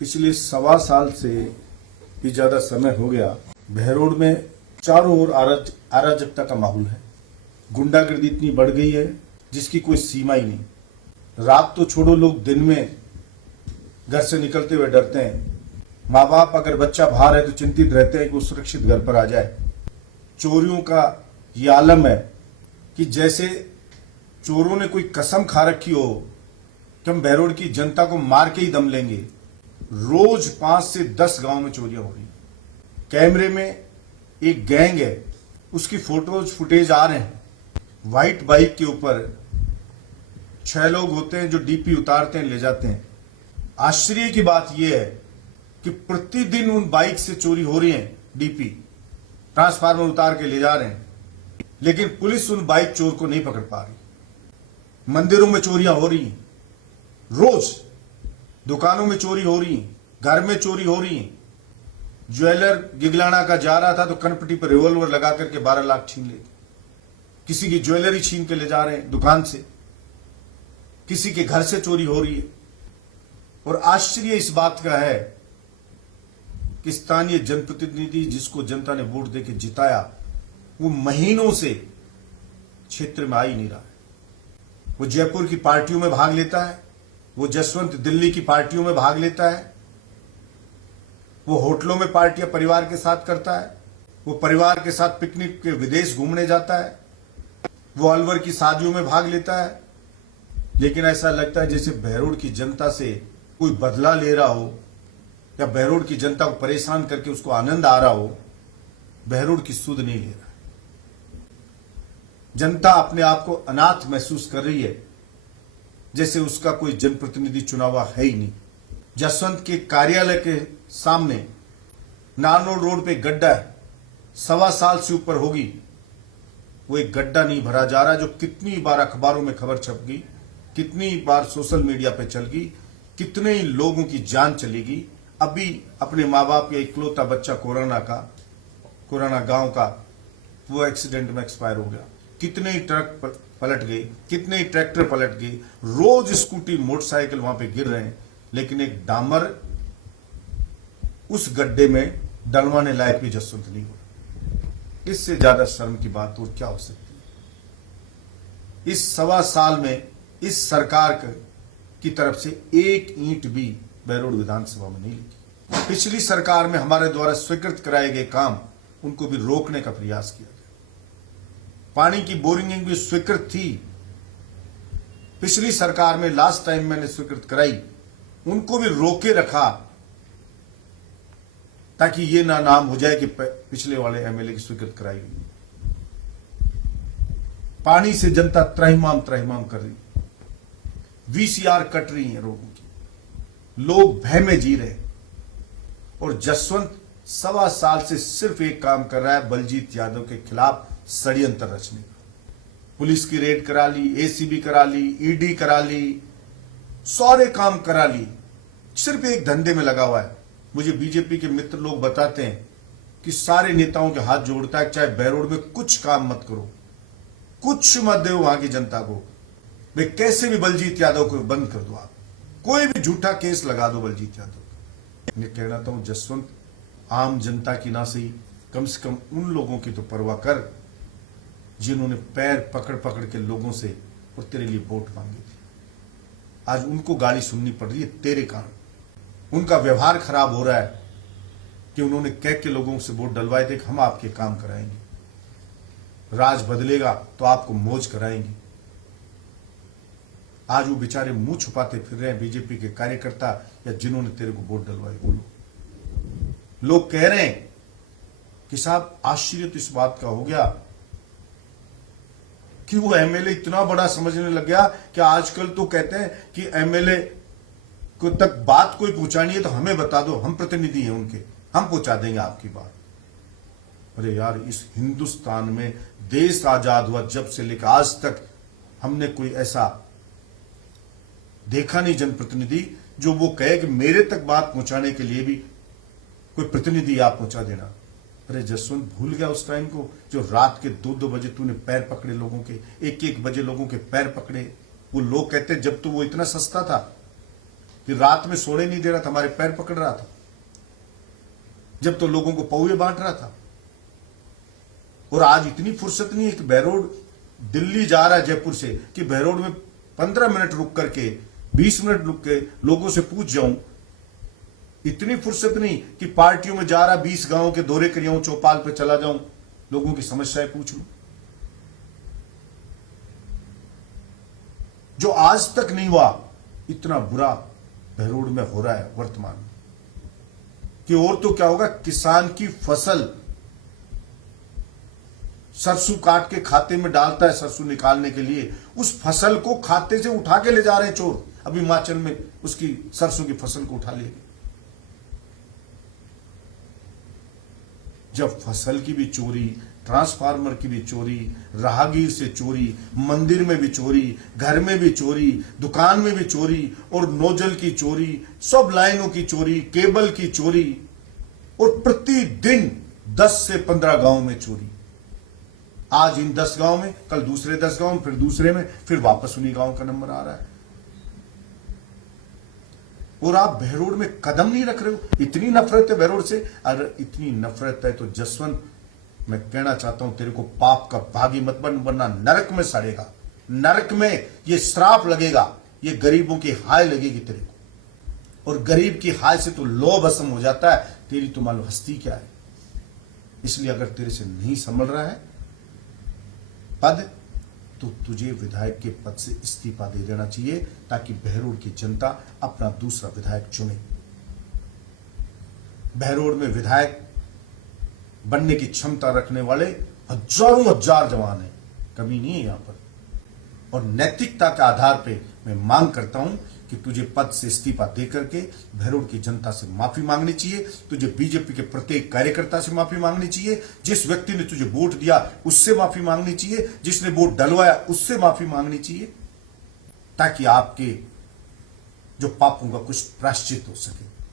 पिछले 1.25 साल से भी ज्यादा समय हो गया बहरोड में चारों ओर अराजकता का माहौल है। गुंडागर्दी इतनी बढ़ गई है जिसकी कोई सीमा ही नहीं। रात तो छोड़ो, लोग दिन में घर से निकलते हुए डरते हैं। माँ बाप अगर बच्चा बाहर है तो चिंतित रहते हैं कि वो सुरक्षित घर पर आ जाए। चोरियों का ये आलम है कि जैसे चोरों ने कोई कसम खा रखी हो कि हम बहरोड की जनता को मार के ही दम लेंगे। रोज 5 से 10 गांव में चोरियां हो रही। कैमरे में एक गैंग है, उसकी फोटोज फुटेज आ रहे हैं। व्हाइट बाइक के ऊपर 6 लोग होते हैं जो डीपी उतारते हैं, ले जाते हैं। आश्चर्य की बात यह है कि प्रतिदिन उन बाइक से चोरी हो रही है। डीपी ट्रांसफार्मर उतार के ले जा रहे हैं, लेकिन पुलिस उन बाइक चोर को नहीं पकड़ पा रही। मंदिरों में चोरियां हो रही हैं, रोज दुकानों में चोरी हो रही, घर में चोरी हो रही। ज्वेलर गिगलाना का जा रहा था तो कनपट्टी पर रिवॉल्वर लगा करके 12 लाख छीन ले। किसी की ज्वेलरी छीन के ले जा रहे हैं दुकान से, किसी के घर से चोरी हो रही है। और आश्चर्य इस बात का है कि स्थानीय जनप्रतिनिधि जिसको जनता ने वोट देके जिताया, वो महीनों से क्षेत्र में आ ही नहीं रहा है। वो जयपुर की पार्टियों में भाग लेता है, वो जसवंत दिल्ली की पार्टियों में भाग लेता है, वो होटलों में पार्टियां परिवार के साथ करता है, वो परिवार के साथ पिकनिक के विदेश घूमने जाता है, वो अलवर की शादियों में भाग लेता है। लेकिन ऐसा लगता है जैसे बहरोड की जनता से कोई बदला ले रहा हो या बहरोड की जनता को परेशान करके उसको आनंद आ रहा हो। बहरोड की सुध नहीं ले रहा। जनता अपने आप को अनाथ महसूस कर रही है, जैसे उसका कोई जनप्रतिनिधि चुना हुआ है ही नहीं। जसवंत के कार्यालय के सामने नारनौल रोड पे गड्ढा है, 1.25 साल से ऊपर होगी वो एक गड्ढा नहीं भरा जा रहा, जो कितनी बार अखबारों में खबर छप गई, कितनी बार सोशल मीडिया पे चल गई, कितने ही लोगों की जान चलेगी। अभी अपने माँ बाप का इकलौता बच्चा कोरोना गांव का वो एक्सीडेंट में एक्सपायर हो गया। कितने ही ट्रक पलट गए, कितने ही ट्रैक्टर पलट गए, रोज स्कूटी मोटरसाइकिल वहां पे गिर रहे हैं, लेकिन एक डामर उस गड्ढे में डलवाने लायक भी जसवंत नहीं हुआ। इससे ज्यादा शर्म की बात और क्या हो सकती है। इस 1.25 साल में इस सरकार की तरफ से एक ईंट भी बहरोड विधानसभा में नहीं लगी। पिछली सरकार में हमारे द्वारा स्वीकृत कराए गए काम उनको भी रोकने का प्रयास किया गया। पानी की बोरिंग भी स्वीकृत थी पिछली सरकार में, लास्ट टाइम मैंने स्वीकृत कराई, उनको भी रोके रखा ताकि ये ना नाम हो जाए कि पिछले वाले एमएलए की स्वीकृत कराई गई। पानी से जनता त्रहिमाम कर रही, वीसीआर कट रही है लोगों की, लोग भय में जी रहे। और जसवंत 1.25 साल से सिर्फ एक काम कर रहा है, बलजीत यादव के खिलाफ षड्यंत्र रचने का। पुलिस की रेड करा ली, एसीबी करा ली, ईडी करा ली, सारे काम करा ली, सिर्फ एक धंधे में लगा हुआ है। मुझे बीजेपी के मित्र लोग बताते हैं कि सारे नेताओं के हाथ जोड़ता है, चाहे बहरोड में कुछ काम मत करो, कुछ मत दो वहां की जनता को, वे कैसे भी बलजीत यादव को बंद कर दो, आप कोई भी झूठा केस लगा दो बलजीत यादव। मैं कहना था जसवंत, आम जनता की ना सही, कम से कम उन लोगों की तो परवाह कर जिन्होंने पैर पकड़ पकड़ के लोगों से और तेरे लिए वोट मांगे थे। आज उनको गाली सुननी पड़ रही है तेरे कारण। उनका व्यवहार खराब हो रहा है कि उन्होंने कह के लोगों से वोट डलवाए थे कि हम आपके काम कराएंगे, राज बदलेगा तो आपको मौज कराएंगे। आज वो बेचारे मुंह छुपाते फिर रहे हैं, बीजेपी के कार्यकर्ता या जिन्होंने तेरे को वोट डलवाए वो लोग कह रहे हैं कि साहब आश्चर्य तो इस बात का हो गया कि वो एमएलए इतना बड़ा समझने लग गया कि आजकल तो कहते हैं कि एमएलए को तक बात कोई पहुंचानी है तो हमें बता दो, हम प्रतिनिधि हैं उनके, हम पहुंचा देंगे आपकी बात। अरे यार, इस हिंदुस्तान में देश आजाद हुआ जब से लेकर आज तक हमने कोई ऐसा देखा नहीं जनप्रतिनिधि जो वो कहे कि मेरे तक बात पहुंचाने के लिए भी कोई प्रतिनिधि आप पहुंचा देना। अरे जसवंत, भूल गया उस टाइम को जो रात के 2-2 बजे तूने पैर पकड़े लोगों के, 1-1 बजे लोगों के पैर पकड़े। वो लोग कहते जब तो वो इतना सस्ता था, कि रात में सोने नहीं दे रहा था, हमारे पैर पकड़ रहा था, जब तो लोगों को पौवे बांट रहा था। और आज इतनी फुर्सत नहीं है कि बहरोड दिल्ली जा रहा है जयपुर से, कि बहरोड में 15 मिनट रुक करके 20 मिनट रुक के लोगों से पूछ जाऊं। इतनी फुर्सत नहीं कि पार्टियों में जा रहा 20 गांवों के दौरे कर आऊं, चौपाल पे चला जाऊं, लोगों की समस्याएं पूछ लूं। जो आज तक नहीं हुआ, इतना बुरा बहरोड में हो रहा है वर्तमान में, कि और तो क्या होगा, किसान की फसल सरसों काट के खाते में डालता है सरसों निकालने के लिए, उस फसल को खाते से उठा के ले जा रहे हैं चोर। अभी हिमाचल में उसकी सरसों की फसल को उठा ले गए। जब फसल की भी चोरी, ट्रांसफार्मर की भी चोरी, राहगीर से चोरी, मंदिर में भी चोरी, घर में भी चोरी, दुकान में भी चोरी, और नोजल की चोरी, सब लाइनों की चोरी, केबल की चोरी, और प्रतिदिन 10 से 15 गांव में चोरी। आज इन 10 गांव में, कल दूसरे 10 गांव में, फिर दूसरे में, फिर वापस उन्हीं गांव का नंबर आ रहा है। और आप बहरोड में कदम नहीं रख रहे हो। इतनी नफरत है बहरोड से। अगर इतनी नफरत है तो जसवंत, मैं कहना चाहता हूं, तेरे को पाप का भागी मत बन, वरना नरक में सड़ेगा। नरक में ये श्राप लगेगा, ये गरीबों की हाय लगेगी तेरे को। और गरीब की हाय से तो लोभ भस्म हो जाता है, तेरी तो मालूम हस्ती क्या है। इसलिए अगर तेरे से नहीं संभल रहा है पद, तो तुझे विधायक के पद से इस्तीफा दे देना चाहिए, ताकि बहरोड की जनता अपना दूसरा विधायक चुने। बहरोड में विधायक बनने की क्षमता रखने वाले हजारों हजार जवान हैं, कमी नहीं है यहां पर। और नैतिकता के आधार पे मैं मांग करता हूं कि तुझे पद से इस्तीफा देकर के बहरोड की जनता से माफी मांगनी चाहिए। तुझे बीजेपी के प्रत्येक कार्यकर्ता से माफी मांगनी चाहिए। जिस व्यक्ति ने तुझे वोट दिया उससे माफी मांगनी चाहिए। जिसने वोट डलवाया उससे माफी मांगनी चाहिए, ताकि आपके जो पापों का कुछ प्रायश्चित हो सके।